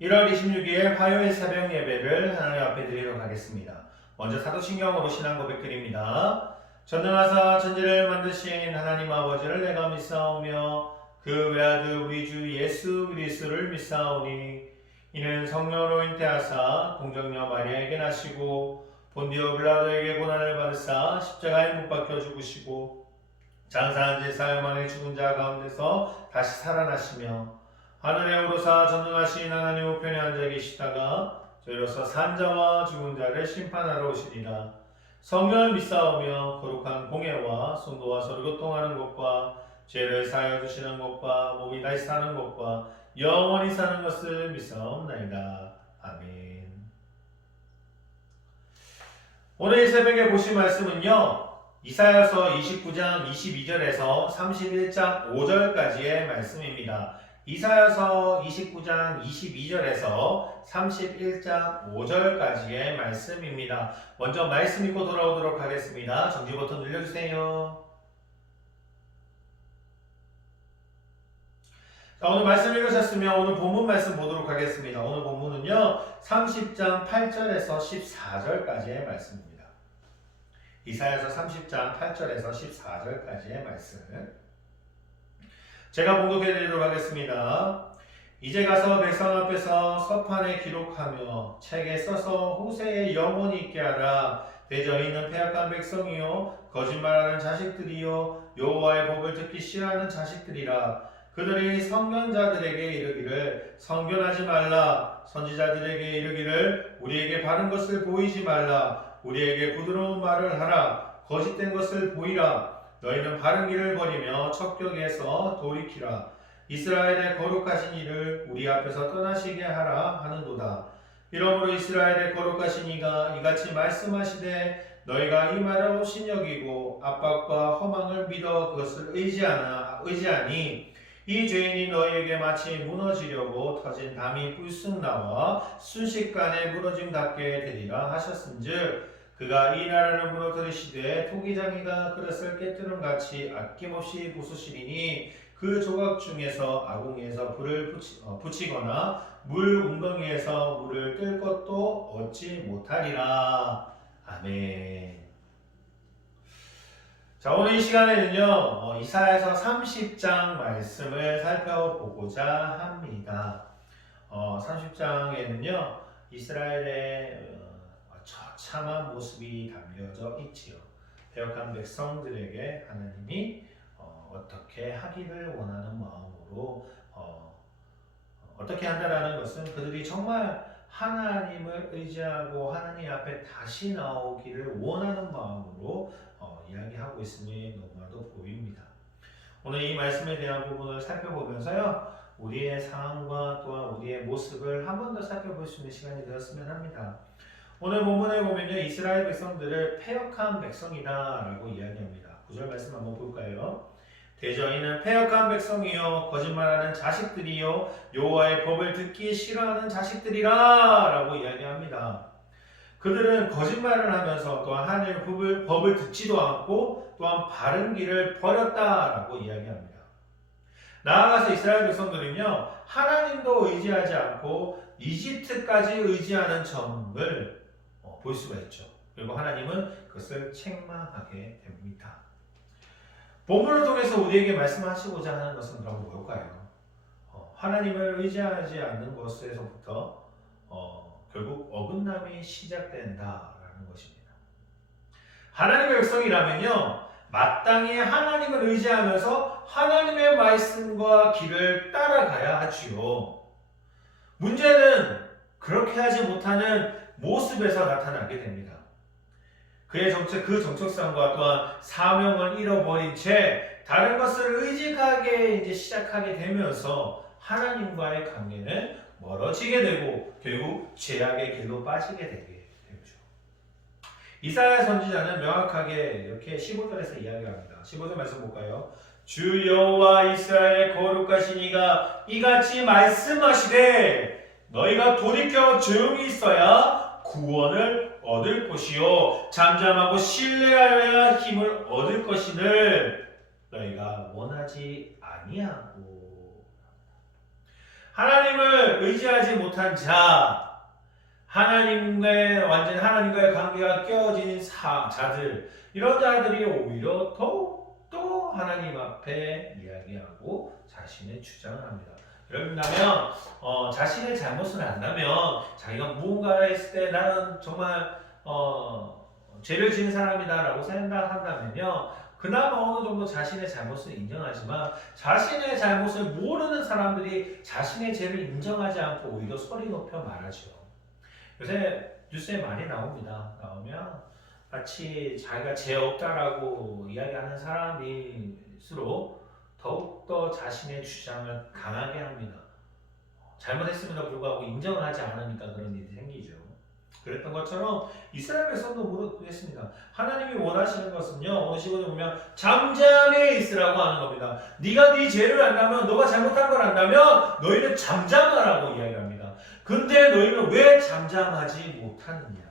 1월 26일 화요일 새벽 예배를 하나님 앞에 드리도록 하겠습니다. 먼저 사도신경으로 신앙 고백드립니다. 전능하사 천지를 만드신 하나님 아버지를 내가 믿사오며 그 외아들 우리 주 예수 그리스도를 믿사오니 이는 성령으로 잉태하사 동정녀 마리아에게 나시고 본디오 빌라도에게 고난을 받으사 십자가에 못 박혀 죽으시고 장사한 지 사흘 만에 죽은 자 가운데서 다시 살아나시며 하늘에 오르사 전능하신 하나님 우편에 앉아 계시다가 저희로서 산자와 죽은 자를 심판하러 오시리라. 성령을 믿사오며 거룩한 공예와 성도와 서로 교통하는 것과 죄를 사하여 주시는 것과 몸이 다시 사는 것과 영원히 사는 것을 믿사옵나이다. 아멘. 오늘 이 새벽에 보실 말씀은요, 이사야서 29장 22절에서 31장 5절까지의 말씀입니다. 이사야서 29장 22절에서 31장 5절까지의 말씀입니다. 먼저 말씀 읽고 돌아오도록 하겠습니다. 정지 버튼 눌러주세요. 자, 오늘 말씀 읽으셨으면 오늘 본문 말씀 보도록 하겠습니다. 오늘 본문은요, 30장 8절에서 14절까지의 말씀입니다. 이사야서 30장 8절에서 14절까지의 말씀. 제가 봉독해 드리도록 하겠습니다. 이제 가서 백성 앞에서 서판에 기록하며 책에 써서 후세에 영원히 있게 하라. 대저 있는 패역한 백성이요 거짓말하는 자식들이요 여호와의 법을 듣기 싫어하는 자식들이라. 그들이 선견자들에게 이르기를 선견하지 말라. 선지자들에게 이르기를 우리에게 바른 것을 보이지 말라. 우리에게 부드러운 말을 하라. 거짓된 것을 보이라. 너희는 바른 길을 버리며 척격에서 돌이키라. 이스라엘의 거룩하신 이를 우리 앞에서 떠나시게 하라 하는도다. 이러므로 이스라엘의 거룩하신 이가 이같이 말씀하시되 너희가 이 말을 신여기고 압박과 허망을 믿어 그것을 의지하니 이 죄인이 너희에게 마치 무너지려고 터진 담이 불쑥 나와 순식간에 무너짐답게 되리라 하셨은즉 그가 이 나라를 무너뜨리시되 토기장이가 그릇을 깨뜨림같이 아낌없이 부수시리니 그 조각 중에서 아궁이에서 불을 붙이거나 물 웅덩이에서 물을 뜰 것도 얻지 못하리라. 아멘. 자, 오늘 이 시간에는요, 이사야서 30장 말씀을 살펴보고자 합니다. 30장에는요, 이스라엘의 처참한 모습이 담겨져 있지요. 패역한 백성들에게 하나님이 어떻게 하기를 원하는 마음으로 어떻게 한다라는 것은 그들이 정말 하나님을 의지하고 하나님 앞에 다시 나오기를 원하는 마음으로 이야기하고 있음이 너무나도 보입니다. 오늘 이 말씀에 대한 부분을 살펴보면서요, 우리의 상황과 또한 우리의 모습을 한 번 더 살펴볼 수 있는 시간이 되었으면 합니다. 오늘 본문에 보면요, 이스라엘 백성들을 패역한 백성이다라고 이야기합니다. 9절 말씀 한번 볼까요? 대저희는 패역한 백성이요 거짓말하는 자식들이요 여호와의 법을 듣기 싫어하는 자식들이라 라고 이야기합니다. 그들은 거짓말을 하면서 또한 하나님의 법을 듣지도 않고 또한 바른 길을 버렸다라고 이야기합니다. 나아가서 이스라엘 백성들은요, 하나님도 의지하지 않고 이집트까지 의지하는 점을 볼 수가 있죠. 그리고 하나님은 그것을 책망하게 됩니다. 본문을 통해서 우리에게 말씀하시고자 하는 것은 그럼 뭘까요? 하나님을 의지하지 않는 것에서부터 결국 어긋남이 시작된다라는 것입니다. 하나님의 백성이라면요, 마땅히 하나님을 의지하면서 하나님의 말씀과 길을 따라가야 하지요. 문제는 그렇게 하지 못하는 모습에서 나타나게 됩니다. 그 정체성과 또한 사명을 잃어버린 채 다른 것을 의지하게 이제 시작하게 되면서 하나님과의 관계는 멀어지게 되고 결국 죄악의 길로 빠지게 되게 되죠. 이사야 선지자는 명확하게 이렇게 15절에서 이야기합니다. 15절 말씀 볼까요? 주 여호와 이스라엘의 거룩하신 이가 이같이 말씀하시되 너희가 돌이켜 조용히 있어야 구원을 얻을 것이요 잠잠하고 신뢰하여야 힘을 얻을 것이를 너희가 원하지 아니하고. 하나님을 의지하지 못한 자, 완전히 하나님과의 관계가 깨어진 자들, 이런 자들이 오히려 더욱더 하나님 앞에 이야기하고 자신의 주장을 합니다. 그런다면 자신의 잘못을 안다면 자기가 무언가 했을 때 나는 정말 죄를 지은 사람이다라고 생각한다면요, 그나마 어느 정도 자신의 잘못을 인정하지만 자신의 잘못을 모르는 사람들이 자신의 죄를 인정하지 않고 오히려 소리 높여 말하죠. 요새 뉴스에 많이 나오면 마치 자기가 죄 없다라고 이야기하는 사람일수록 더욱더 자신의 주장을 강하게 합니다. 잘못했음에도 불구하고 인정을 하지 않으니까 그런 일이 생기죠. 그랬던 것처럼 이스라엘 백성도 모르겠습니다. 하나님이 원하시는 것은요, 오늘 15절 보면 잠잠해 있으라고 하는 겁니다. 네가 네 죄를 안다면, 너가 잘못한 걸 안다면 너희는 잠잠하라고 이야기합니다. 근데 너희는 왜 잠잠하지 못하느냐?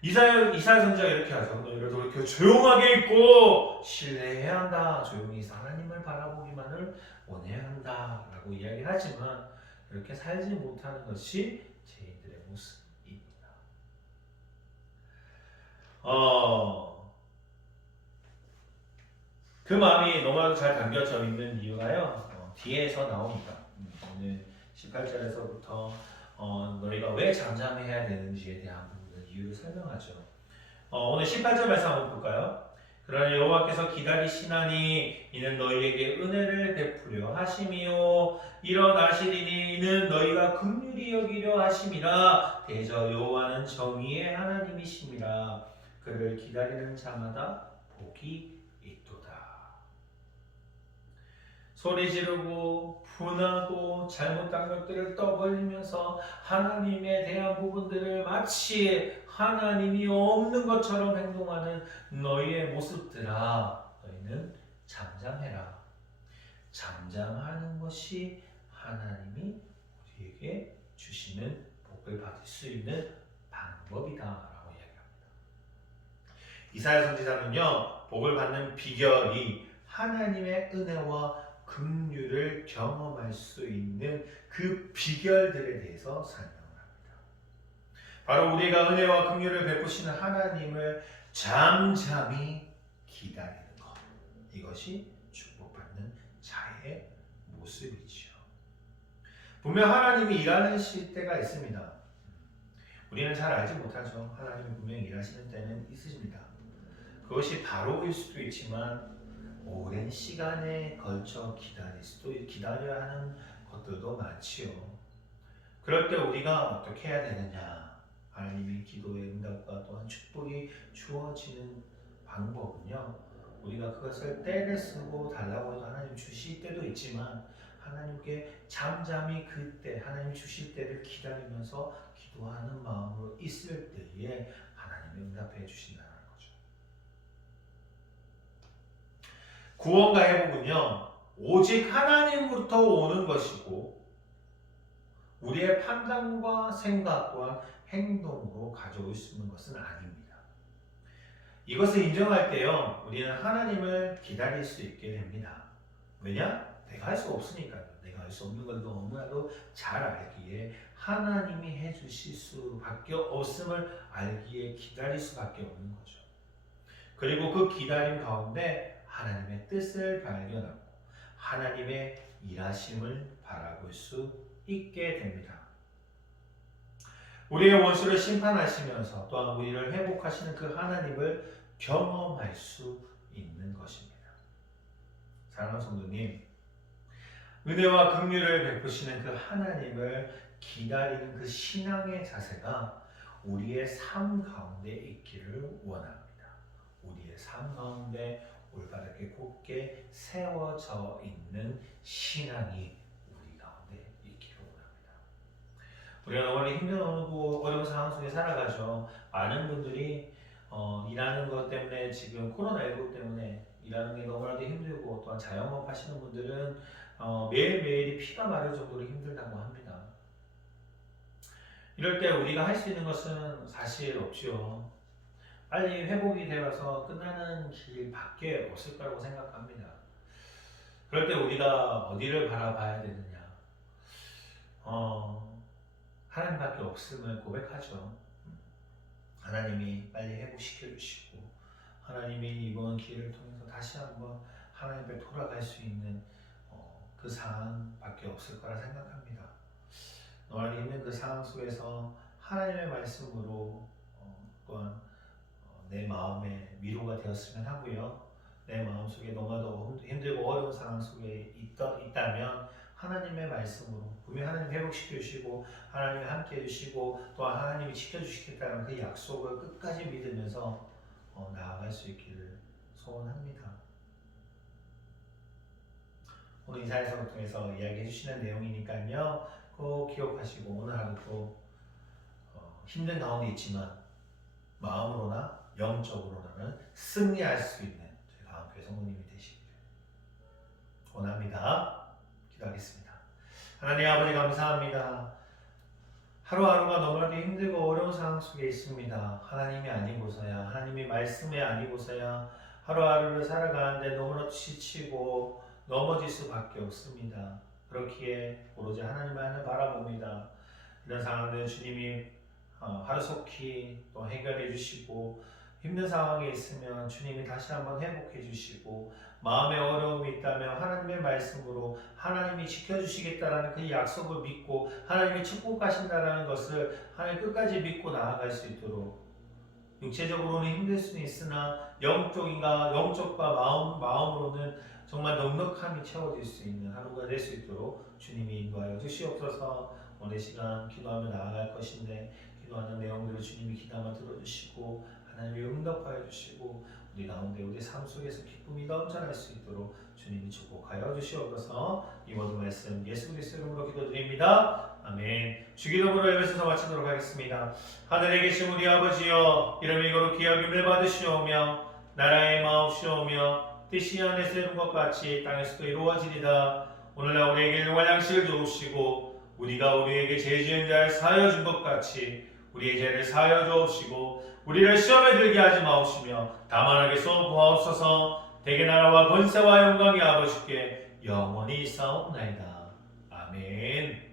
이사야 선지자가 이렇게 하죠. 너희들도 이렇게 조용하게 있고 신뢰해야 한다. 조용히 하나님을 바라보기만을 원해야 한다 라고 이야기하지만 그렇게 살지 못하는 것이 죄인들의 모습입니다. 그 마음이 너무나도 잘 담겨져 있는 이유가요, 뒤에서 나옵니다. 오늘 18절에서부터 너희가 왜 잠잠해야 되는지에 대한 이유를 설명하죠. 오늘 18절 말씀 한번 볼까요? 그러나 여호와께서 기다리시나니 이는 너희에게 은혜를 베푸려 하심이요 일어나시리니 이는 너희가 긍휼히 여기려 하심이라. 대저 여호와는 정의의 하나님이심이라. 그를 기다리는 자마다 복이 있도다. 소리 지르고 분하고 잘못한 것들을 떠벌리면서 하나님에 대한 부분들을 마치 하나님이 없는 것처럼 행동하는 너희의 모습들아, 너희는 잠잠해라. 잠잠하는 것이 하나님이 우리에게 주시는 복을 받을 수 있는 방법이다 라고 이야기합니다. 이사야 선지자는요, 복을 받는 비결이 하나님의 은혜와 긍휼을 경험할 수 있는 그 비결들에 대해서 설명을 합니다. 바로 우리가 은혜와 긍휼을 베푸시는 하나님을 잠잠히 기다리는 것, 이것이 축복받는 자의 모습이죠. 분명 하나님이 일하실 때가 있습니다. 우리는 잘 알지 못하죠. 하나님이 분명히 일하시는 때는 있으십니다. 그것이 바로일 수도 있지만 오랜 시간에 걸쳐 기다려야 하는 것들도 많지요. 그럴 때 우리가 어떻게 해야 되느냐? 하나님의 기도의 응답과 또한 축복이 주어지는 방법은요, 우리가 그것을 때를 쓰고 달라고 해도 하나님 주실 때도 있지만 하나님께 잠잠히 그때 하나님 주실 때를 기다리면서 기도하는 마음으로 있을 때에 하나님이 응답해 주신다는 거죠. 구원과 회복은요, 오직 하나님부터 오는 것이고 우리의 판단과 생각과 행동으로 가져올 수 있는 것은 아닙니다. 이것을 인정할 때요, 우리는 하나님을 기다릴 수 있게 됩니다. 왜냐? 내가 할 수 없으니까요. 내가 할 수 없는 걸 너무나도 잘 알기에 하나님이 해주실 수밖에 없음을 알기에 기다릴 수밖에 없는 거죠. 그리고 그 기다림 가운데 하나님의 뜻을 발견하고 하나님의 일하심을 바라볼 수 있게 됩니다. 우리의 원수를 심판하시면서 또한 우리를 회복하시는 그 하나님을 경험할 수 있는 것입니다. 사랑하는 성도님, 은혜와 긍휼을 베푸시는 그 하나님을 기다리는 그 신앙의 자세가 우리의 삶 가운데 있기를 원합니다. 우리의 삶 가운데 올바르게 곧게 세워져 있는 신앙이 우리 가운데 있기를 원합니다. 우리가 너무 힘들고 어려운 상황 속에 살아가죠. 많은 분들이 일하는 것 때문에 지금 코로나19 때문에 일하는 게 너무나도 힘들고 또한 자영업 하시는 분들은 매일매일이 피가 마를 정도로 힘들다고 합니다. 이럴 때 우리가 할 수 있는 것은 사실 없죠. 빨리 회복이 되어서 끝나는 길밖에 없을 거라고 생각합니다. 그럴 때 우리가 어디를 바라봐야 되느냐? 하나님밖에 없음을 고백하죠. 하나님이 빨리 회복시켜 주시고 하나님이 이번 기회를 통해서 다시 한번 하나님 앞에 돌아갈 수 있는 그 상황밖에 없을 거라 생각합니다. 너무 힘든 그 상황 속에서 하나님의 말씀으로 또한 내 마음에 위로가 되었으면 하고요. 내 마음속에 너무나도 힘들고 어려운 상황 속에 있다면 하나님의 말씀으로 분명히 하나님 회복시켜 주시고 하나님이 함께 해주시고 또한 하나님이 지켜주시겠다는 그 약속을 끝까지 믿으면서 나아갈 수 있기를 소원합니다. 오늘 이사야서를 통해서 이야기해 주시는 내용이니까요. 꼭 기억하시고 오늘 하루도 힘든 가운데 있지만 마음으로나 영적으로는 승리할 수 있는 저희 가운데 성도님이 되시기를 원합니다. 기도하겠습니다. 하나님 아버지 감사합니다. 하루하루가 너무나도 힘들고 어려운 상황 속에 있습니다. 하나님이 아니고서야 하나님이 말씀이 아니고서야 하루하루를 살아가는데 너무나도 지치고 넘어질 수밖에 없습니다. 그렇기에 오로지 하나님만을 바라봅니다. 이런 상황들 주님이 하루속히 또 해결해 주시고 힘든 상황에 있으면 주님이 다시 한번 회복해 주시고 마음에 어려움이 있다면 하나님의 말씀으로 하나님이 지켜주시겠다라는 그 약속을 믿고 하나님이 축복하신다라는 것을 하나님 끝까지 믿고 나아갈 수 있도록 육체적으로는 힘들 수는 있으나 영적과 마음으로는 정말 넉넉함이 채워질 수 있는 하루가 될 수 있도록 주님이 인도하여 주시옵소서. 오늘 시간 기도하며 나아갈 것인데 기도하는 내용들을 주님이 귀담아 들어주시고 하나님이 응답하여 주시고 우리 가운데 우리 삶 속에서 기쁨이 넘쳐날 수 있도록 주님이 축복하여 주시옵소서. 이 모든 말씀 예수 그리스도 이름으로 기도드립니다. 아멘. 주기도문으로 예배에서 마치도록 하겠습니다. 하늘에 계신 우리 아버지여 이름이 거룩히 여김을 받으시오며 나라의 마옵시오며 뜻이 하늘에서 이룬 것 같이 땅에서도 이루어지리다. 오늘날 우리에게 일용할 양식을 주옵시고 우리가 우리에게 죄 지은 자를 사하여 준 것 같이 우리의 죄를 사하여 주옵시고 우리를 시험에 들게 하지 마옵시며 다만 하게서 구하옵소서. 대개 나라와 권세와 영광이 아버지께 영원히 있사옵나이다. 아멘.